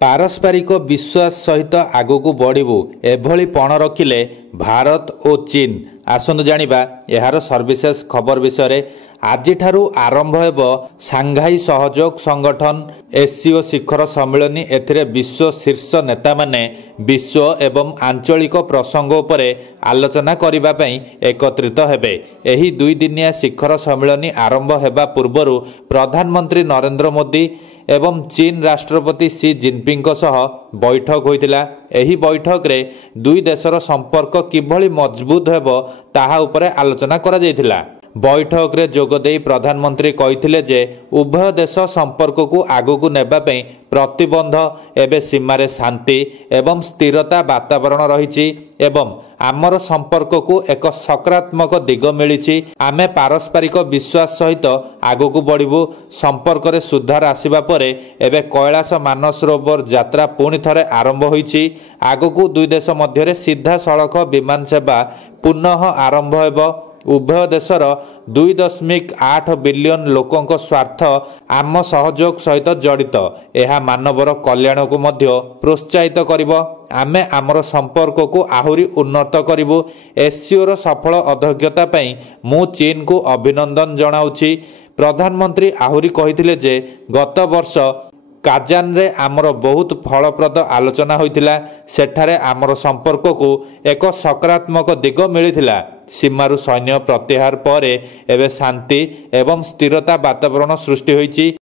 पारस्परिक विश्वास सहित आगक बढ़ू एभली पण रखिले भारत और चीन। आसतु जानिबा यार सर्वशेष खबर विषय। आज आरंभ हेब सांघाई सहयोग संगठन एससीओ शिखर सम्मिलनी। एथिरे विश्व शीर्ष नेता माने विश्व एवं आंचलिक प्रसंग उपरे आलोचना करिबा पई एकत्रित हेबे। एही दुई दिनिया शिखर सम्मिलनी आरंभ हेबा पूर्वरु प्रधानमंत्री नरेंद्र मोदी एवं चीन राष्ट्रपति सी जिनपिंग सह बैठक होइतिला। एही बैठक रे दुई देशर संपर्क किभली मजबूत हेबो ताहा उपरे आलोचना करा जायतिला। बैठक रे जोगदेई प्रधानमंत्री कहिथिले जे उभय देश संपर्क को आगकू नेबा पई प्रतिबंध एबे सीमारे शांति एवं स्थिरता वातावरण रहिछि एवं आमर संपर्क को एक सकारात्मक दिग मिली। आमे पारस्परिक विश्वास सहित आगकू बढ़ू। संपर्क रे सुधार आसिबा परे एबे कैलाश मानसरोवर यात्रा पुणी थरे आरंभ होइछि। आगकू दुई देश मध्यरे सीधा सड़क विमान सेवा पुनः आरंभ हेबो। उभय देशर 2.8 बिलियन लोकंक स्वार्थ आम सहयोग सहित जड़ित। यह मानवर कल्याण को मध्य प्रोत्साहित करिबो। आमे आमर संपर्क को आहुरी उन्नत करिबो। एससीओर सफल अध्यक्षता पई मु चीन को अभिनंदन जणाउछि। प्रधानमंत्री आहुरी कहिथिले जे गत वर्ष काजान रे आमर बहुत फलप्रद आलोचना होइतिला। सेठारे आमर संपर्क को एक सकारात्मक दिग मिलिथिला। सीमारु सैन्य प्रत्याहार परे एवं शांति एवं स्थिरता वातावरण सृष्टि होइछि।